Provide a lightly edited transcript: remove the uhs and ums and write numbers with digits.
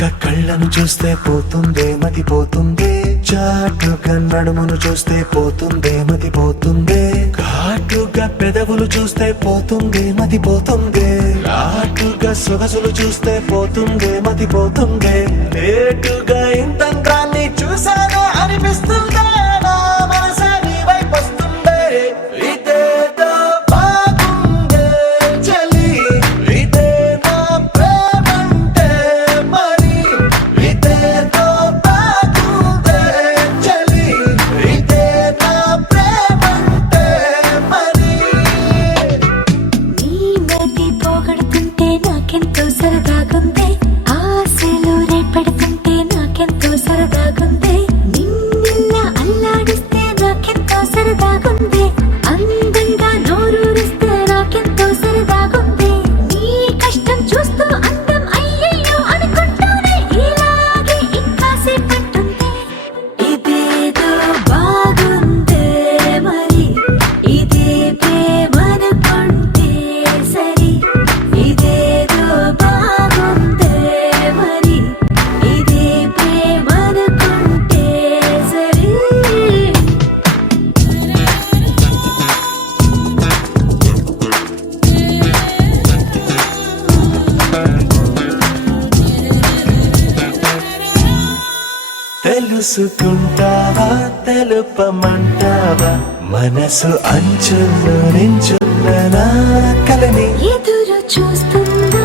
కళ్ళను చూస్తే పోతుందే మతిపోతుందే, చాటుగా నడుమును చూస్తే పోతుందే మతిపోతుందే, ఘాటుగా పెదవులు చూస్తే పోతుందే మతిపోతుందే, ఘాటుగా సొగసులు చూస్తే పోతుందే మతిపోతుందే, లేటుగా ఇంతంతాన్ని చూసానే అనిపిస్తుందే, నా మనసే నీ వైపు వస్తుందే. ఇదేదో బాగుందే చలి, ఇదే నా ప్రేమంటే మరి, ఇదేదో బాగుందే చలి, ఇదే నా ప్రేమంటే మరి. నీ మతి పోగొడుతుంటే నాకెంతో సరదాగుంది, ఆశలు రేపెడుతుంటే నాకెంతో సరదాగుంది, నిన్న అల్లాడిస్తే నాకెంతో సరదాగుంది, అందంగా నోరూరిస్తే నాకెంతో సరదాగుంది, నీ కష్టం చూస్తూ అందం అయ్యయ్యో అనుకుంటూనే ఇలాగే ఇంకాసేపట్టుంది. ఇదేదో బాగుందే మరి, ఇదే ప్రేమనుకుంటే సరి, ఇదేదో బాగుందే మరి, ఇదే ప్రేమనుకుంటే సరి. తెలుసుకుంటావా తెలుపమంటావా, మనసు అంచుల్లో నించున్న నా కలని ఎదురు చూస్తుందా